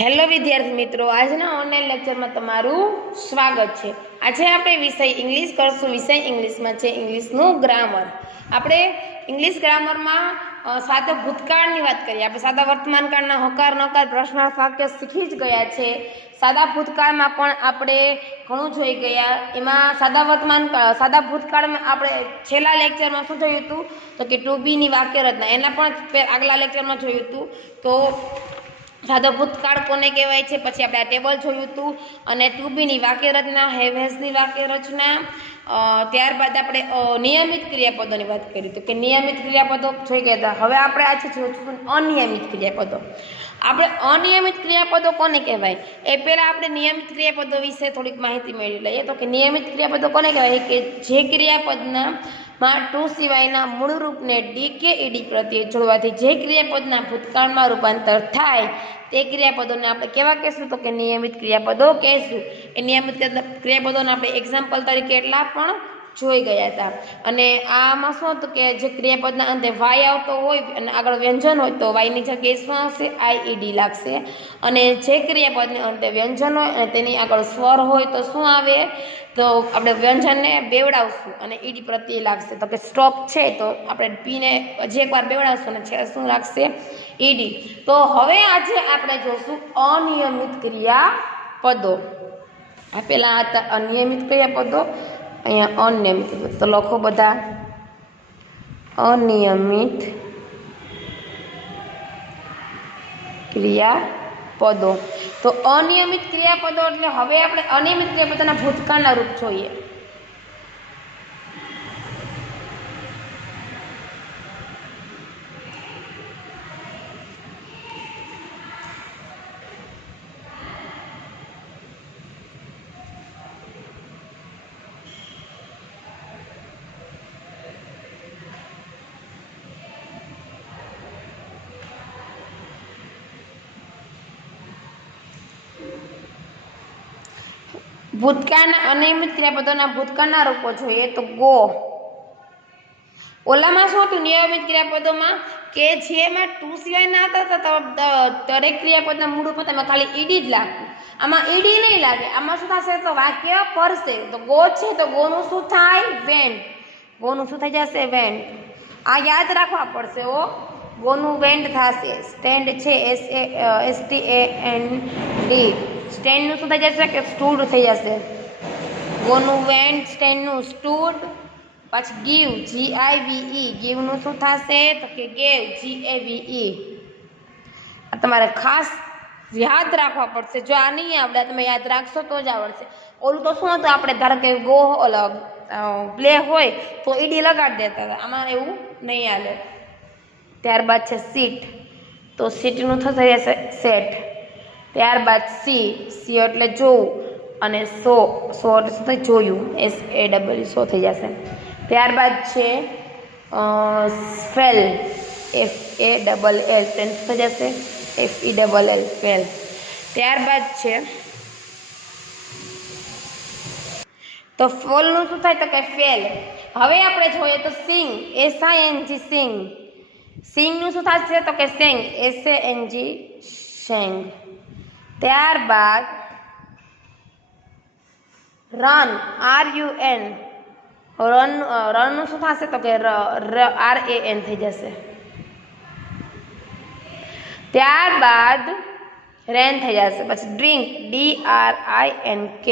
Hello વિદ્યાર્થી મિત્રો, આજના ઓનલાઈન લેક્ચરમાં તમારું સ્વાગત છે। આજે આપણે વિષય ઇંગ્લિશ કરશું। વિષય ઇંગ્લિશમાં છે ઇંગ્લિશનું ગ્રામર। આપણે ઇંગ્લિશ ગ્રામરમાં સાદા ભૂતકાળની વાત કરીએ। આપણે સાદા વર્તમાનકાળના હકાર નકાર પ્રશ્નાર્થ વાક્ય શીખી જ ગયા છે। સાદા ભૂતકાળમાં પણ આપણે ઘણું જોઈ ગયા। એમાં સાદા ભૂતકાળમાં આપણે છેલ્લા લેક્ચરમાં શું જોયું હતું તો કે ટુ બીની વાક્ય રચના, એના પણ આગલા લેક્ચરમાં જોયું હતું। તો સાદો ભૂતકાળ કોને કહેવાય છે, પછી આપણે આ ટેબલ જોયું હતું અને ટુ બીની વાક્ય રચના, હેવ હેઝની વાક્ય રચના, ત્યારબાદ આપણે નિયમિત ક્રિયાપદોની વાત કરી તો કે નિયમિત ક્રિયાપદો જોઈ ગયા હતા। હવે આપણે આજે જોઈશું અનિયમિત ક્રિયાપદો। આપણે અનિયમિત ક્રિયાપદો કોને કહેવાય એ પહેલાં આપણે નિયમિત ક્રિયાપદો વિશે થોડીક માહિતી મેળવી લઈએ। તો કે નિયમિત ક્રિયાપદો કોને કહેવાય કે જે ક્રિયાપદના માં ટુ સિવાયના મૂળ રૂપને ડી કે ઈડી પ્રત્યે જોડવાથી જે ક્રિયાપદના ભૂતકાળમાં રૂપાંતર થાય તે ક્રિયાપદોને આપણે કેવા કહેશું તો કે નિયમિત ક્રિયાપદો કહેશું। એ નિયમિત ક્રિયાપદોને આપણે એક્ઝામ્પલ તરીકે એટલા પણ જોઈ ગયા હતા। અને આમાં શું હતું કે જે ક્રિયાપદના અંતે વાય આવતો હોય અને આગળ વ્યંજન હોય તો વાયની જગ્યાએ શું આવશે, આઈઈડી લાગશે। અને જે ક્રિયાપદને અંતે વ્યંજન હોય અને તેની આગળ સ્વર હોય તો શું આવે તો આપણે વ્યંજનને બેવડાવશું અને ઈડી પ્રત્યે લાગશે। તો કે સ્ટોપ છે તો આપણે પીને હજી એકવાર બેવડાવશું અને છેલ્લે શું લાગશે, ઈડી। તો હવે આજે આપણે જોશું અનિયમિત ક્રિયાપદો। આ પેલા હતા અનિયમિત ક્રિયાપદો, અહીંયા અનિયમિત। તો લખો બધા અનિયમિત ક્રિયાપદો। તો અનિયમિત ક્રિયાપદો એટલે હવે આપણે અનિયમિત ક્રિયાપદોના ભૂતકાળના રૂપ જોઈએ। ભૂતકાળના અનિયમિત ક્રિયાપદોના ભૂતકાળના રૂપો જોઈએ તો ગો। ઓલામાં શું હતું નિયમિત ક્રિયાપદોમાં કે જેમાં ટુ સિવાય ના હતા દરેક ક્રિયાપદના મૂળ રૂપ હતા, ખાલી ઈડી જ લાગતું। આમાં ઈડી નહીં લાગે, આમાં શું થશે તો વાક્ય ફરશે। તો ગો છે તો ગોનું શું થાય, વેન્ટ। ગોનું શું થઈ જશે, વેન્ટ। આ યાદ રાખવા પડશે હો, ગોનું વેન્ટ થશે। સ્ટેન્ડ છે STAND, સ્ટેન્ડનું શું થઈ જશે કે સ્ટૂડ થઈ જશે। ગોનું વેન્ટ, સ્ટેન્ડનું સ્ટૂડ। પછી ગીવ GIVE, ગીવનું શું થશે તો કે ગેવ GAVE। આ તમારે ખાસ યાદ રાખવા પડશે, જો આ નહીં આવડે તમે યાદ રાખશો તો જ આવડશે। ઓલું તો શું હતું આપણે ધારો કે ગો પ્લે હોય તો ઈડી લગાડી દેતા હતા, આમાં એવું નહીં હાલે। ત્યારબાદ છે સીટ, તો સીટનું થશે સેટ। ત્યારબાદ સી એટલે જોવું અને સો એટલે શું થાય, જોયું, SAW સો થઈ જશે। ત્યારબાદ છે ફેલ, FALL, ટેન્સ થઈ જશે FELL, ફેલ। ત્યારબાદ છે તો ફોલનું શું થાય તો કે ફેલ। હવે આપણે જોઈએ તો સિંગ, SING, સિંગ। સિંગનું શું થશે તો કે સેંગ, SANG, સેંગ। ત્યારબાદ રન, RUN, રનનું શું થશે તો કે RAN થઈ જશે। ત્યારબાદ રેન થઈ જશે। પછી ડ્રિંક, DRINK,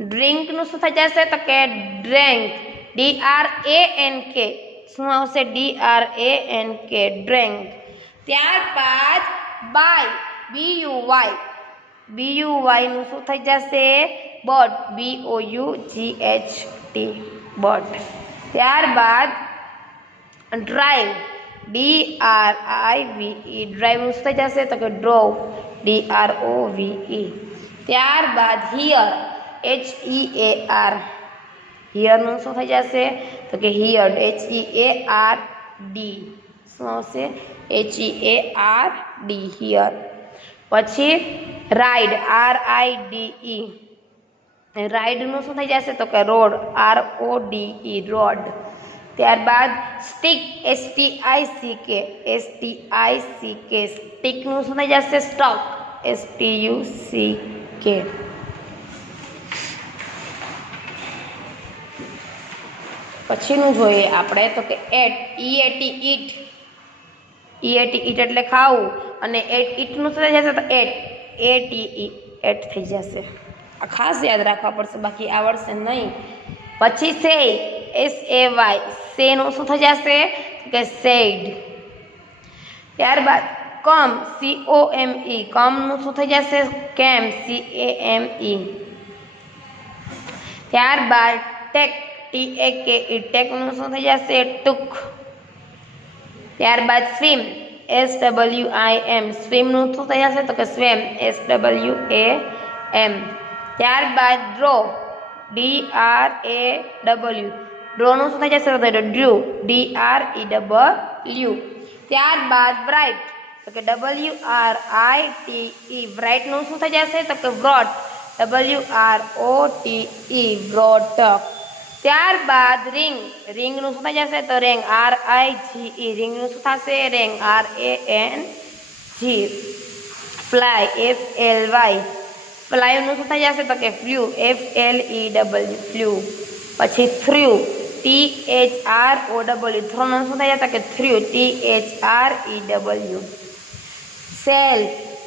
ડ્રિંકનું શું થઈ જશે તો કે ડ્રેન્ક, DRANK, શું આવશે DRANK, ડ્રેન્ક। ત્યારબાદ બાય, BUY નું શું થઈ જશે, બટ, BOUGHT, બટ। ત્યારબાદ ડ્રાઈવ, DRIVE, ડ્રાઈવનું શું થઈ જશે તો કે ડ્રોવ, DROVE। ત્યારબાદ હિયર, HEAR, હિયરનું શું થઈ જશે તો કે હિયર્ડ, HEARD, શું આવશે HEARD, હિયર। પછી રાઇડ, RIDE, રાઇડનું શું થઈ જશે તો કે રોડ, RODE, રોડ। ત્યારબાદ સ્ટીક, STICK, સ્ટીકનું શું થઈ જશે સ્ટક, STUCK. પછીનું જોઈએ આપણે તો કે એટ, EAT ઈટ, EAT ઈટ એટલે ખાવું, અને એટ ઈટનું થઈ જશે તો એટ, ATE એટ થઈ જશે. આ ખાસ યાદ રાખવા પડશે, બાકી આવડશે નહીં. પછી SAY, SAY, સેનું શું થઈ જશે કે સેડ. ત્યારબાદ કમ, COME, કમનું શું થઈ જશે કેમ, CAME. ત્યારબાદ ટેક, TAKE, ટેકનું શું થઈ જશે ટૂક. ત્યારબાદ સ્વિમ, SWIM, સ્વિમનું શું થઈ જશે તો કે સ્વેમ, SWAM. ત્યારબાદ ડ્રો, DRAW, ડ્રોનું શું થઈ જશે તો ડ્રુ, DREW. ત્યારબાદ બ્રાઇટ તો કે WRITE, બ્રાઇટનું શું થઈ જશે તો કે વ્રોટ, WROTE, વ્રોટ. ત્યારબાદ રિંગ, રિંગનું શું થઈ જશે તો રેંગ, RIGE, રિંગનું શું થશે રેંગ, RANG. ફ્લાય, FLY, ફ્લાયનું શું થઈ જશે તો કે ફ્લ્યુ, FLEW, ફ્લ્યુ. પછી થ્રુ, THROW, થ્રોનું શું થઈ જશે કે થ્રુ, THREW. સેલ,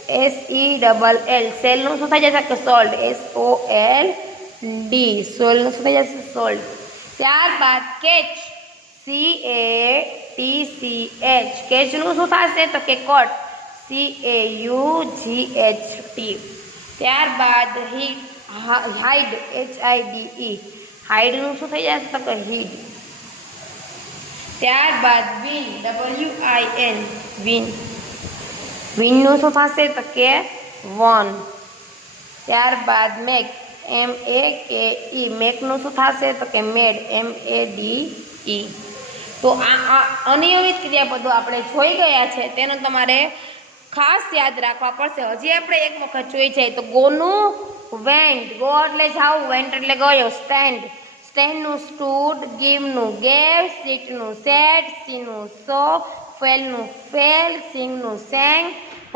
SELL, સેલનું શું થઈ જશે કે સોલ્ટ, SOLD, સોલનું શું થઈ જશે સોલ્ટ. ત્યારબાદ કેચ, CATCH, કેચનું શું થશે તો કે કોટ, CAUGHT. ત્યારબાદ હાઇડ, HIDE, હાઇડનું શું થઈ જશે તો કે હીડ. ત્યારબાદ વિન, WIN, વિન, વિનનું શું થશે તો કે વન. ત્યારબાદ મેક, MAKE, મેકનું શું થશે તો કે મેડ, MADE. તો આ અનિયમિત ક્રિયાપદો આપણે જોઈ ગયા છે, તેનો તમારે ખાસ યાદ રાખવા પડશે. હજી આપણે એક વખત જોઈ જાય તો ગોનું વેન્ટ, ગો એટલે જાવું, વેન્ટ એટલે ગયો. સ્ટેન્ડ, સ્ટેન્ડનું સ્ટૂડ, ગીવનું ગેવ, સીટનું સેટ, સીનું સો, ફેલનું ફેલ, સિંગનું સેંગ,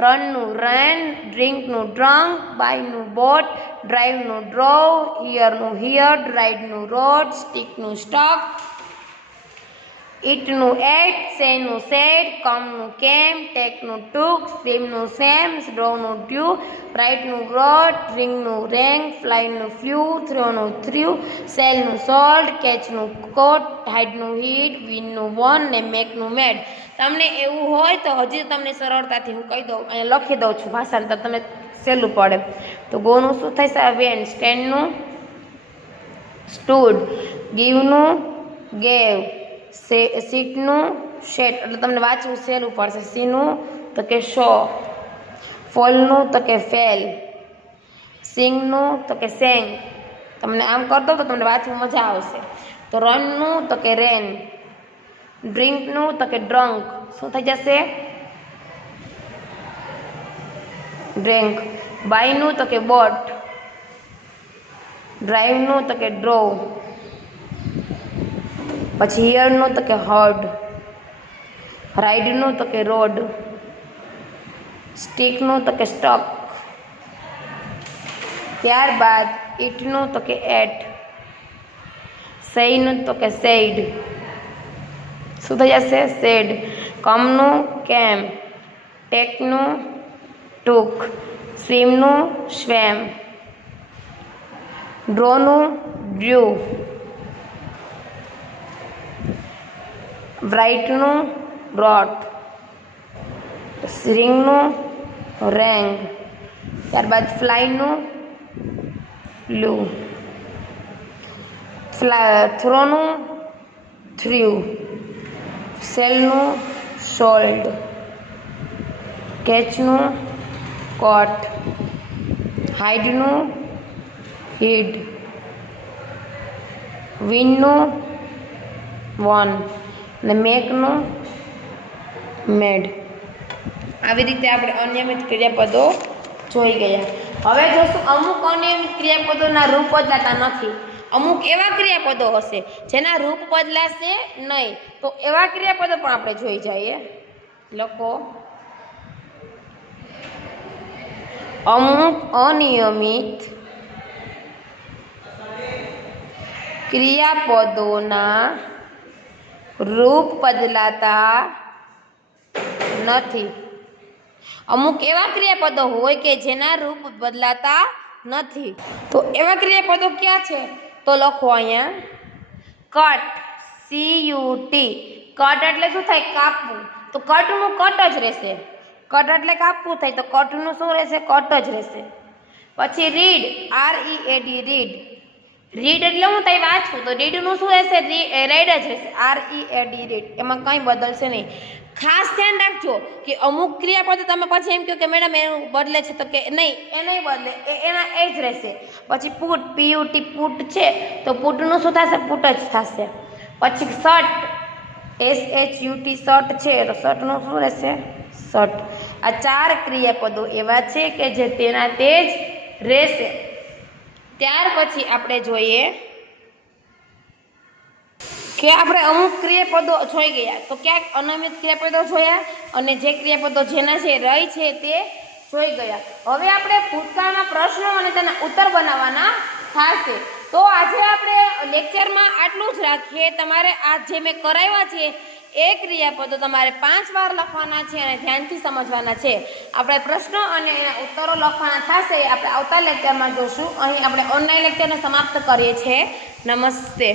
રનનું રન, ડ્રિંકનું ડ્રંક, બાયનું બોટ, ડ્રાઈવનું ડ્રોવ, હિયરનું હિયર, રાઇડનું રોડ, સ્ટીકનું સ્ટક, ઈટનું એટ, સેનું સેડ, કમનું કેમ, ટેકનું ટૂક, સ્વિમનું સ્વેમ, ડ્રોનું ડ્યુ, રાઇટનું રોડ, રિંગનું રેંગ, ફ્લાયનું ફ્લ્યુ, થ્રોનું થ્રુ, સેલનું સોલ્ટ, કેચનું કોટ, હાઇડનું હીડ, વિનનું વન ને મેકનું મેડ. તમને એવું હોય તો હજી તમને સરળતાથી હું કહી દઉં, અહીંયા લખી દઉં છું ભાષાને, તો તમને સહેલું પડે. તો ગોનું શું થશે વેન, સ્ટેન્ડનું સ્ટૂડ, ગીવનું ગેવ, સીટનું શેટ, એટલે તમને વાંચવું સહેલું પડશે. સીનું તો કે શો, ફોલનું તો કે ફેલ, સિંગનું તો કે સેંગ. તમને આમ કરતો તો તમને વાંચવું મજા આવશે. તો રનનું તો કે રેન, ડ્રિંકનું તો કે ડ્રંક, શું થઈ જશે ડ્રિંક. બાયનું તો કે બોટ, ડ્રાઈવનું તો કે ડ્રોવ, પછી હિયરનું તો કે હર્ડ, રાઇડનું તો કે રોડ, સ્ટીકનું તો કે સ્ટક. ત્યારબાદ ઈટનું તો કે એટ, સેયનું તો કે સેડ, શું થઈ જશે સેડ. કમનું કેમ, ટેકનું ટૂક, સ્વિમનું સ્વેમ, ડ્રોનું ડ્રુ, બ્રાઇટનું બ્રોટ, રિંગનું રેંગ. ત્યારબાદ ફ્લાયનું ફ્લુ, થ્રોનું થ્રુ, સેલનું સોલ્ડ, કેચનું કોટ, હાઇડનું હીડ, વિનનું વન ને મેકનું મેડ. આવી રીતે આપણે અનિયમિત ક્રિયાપદો જોઈ ગયા. હવે જોશું અમુક અનિયમિત ક્રિયાપદોના રૂપ બદલાતા નથી. અમુક એવા ક્રિયાપદો હશે જેના રૂપ બદલાશે નહીં, તો એવા ક્રિયાપદો પણ આપણે જોઈ જઈએ. લખો અમુક અનિયમિત ક્રિયાપદોના રૂપ બદલાતા નથી. અમુક એવા ક્રિયાપદો હોય કે જેના રૂપ બદલાતા નથી. તો એવા ક્રિયાપદો ક્યાં છે? તો લખો અહીંયા કટ, CUT. કટ એટલે શું થાય? કાપવું. તો કટનું કટ જ રહેશે. કટ એટલે કાપવું થાય, તો કટનું શું રહેશે? કટ જ રહેશે. પછી રીડ, READ, રીડ. રીડ એટલે શું થાય? વાંચવું. તો રીડનું શું રહેશે? રેડ જ રહેશે. READ, read. એમાં કંઈ બદલશે નહીં. ખાસ ધ્યાન રાખજો કે અમુક ક્રિયાપદ તમે પછી એમ કહો કે મેડમ એનું બદલે છે, તો કે નહીં, એ નહીં બદલે, એના એ જ રહેશે. પછી પુટ, PUT, પુટ છે, તો પુટનું શું થશે? પુટ જ થશે. પછી શર્ટ, SHUT, શર્ટ છે, તો શર્ટનું શું રહેશે? શર્ટ. આ 4 ક્રિયાપદો એવા છે કે જે તેના તે જ રહેશે. ત્યાર પછી આપણે જોઈએ કે આપણે અમુક ક્રિયાપદો જોઈ ગયા, તો ક્યાંક અનિયમિત ક્રિયાપદો જોયા અને જે ક્રિયાપદો જેના છે રહી છે તે જોઈ ગયા. હવે આપણે ભૂતકાળના પ્રશ્નો અને તેના ઉત્તર બનાવવાના થશે. તો આજે આપણે લેક્ચરમાં આટલું જ રાખીએ. તમારે આ જે મેં કરાવ્યા છે એ ક્રિયાપદો તમારે 5 વાર લખવાના છે અને ધ્યાનથી સમજવાના છે. આપણે પ્રશ્નો અને એના ઉત્તરો લખવાના થશે. આપણે આવતા લેક્ચરમાં જોશું. અહીં આપણે ઓનલાઈન લેક્ચરને સમાપ્ત કરીએ છીએ. નમસ્તે.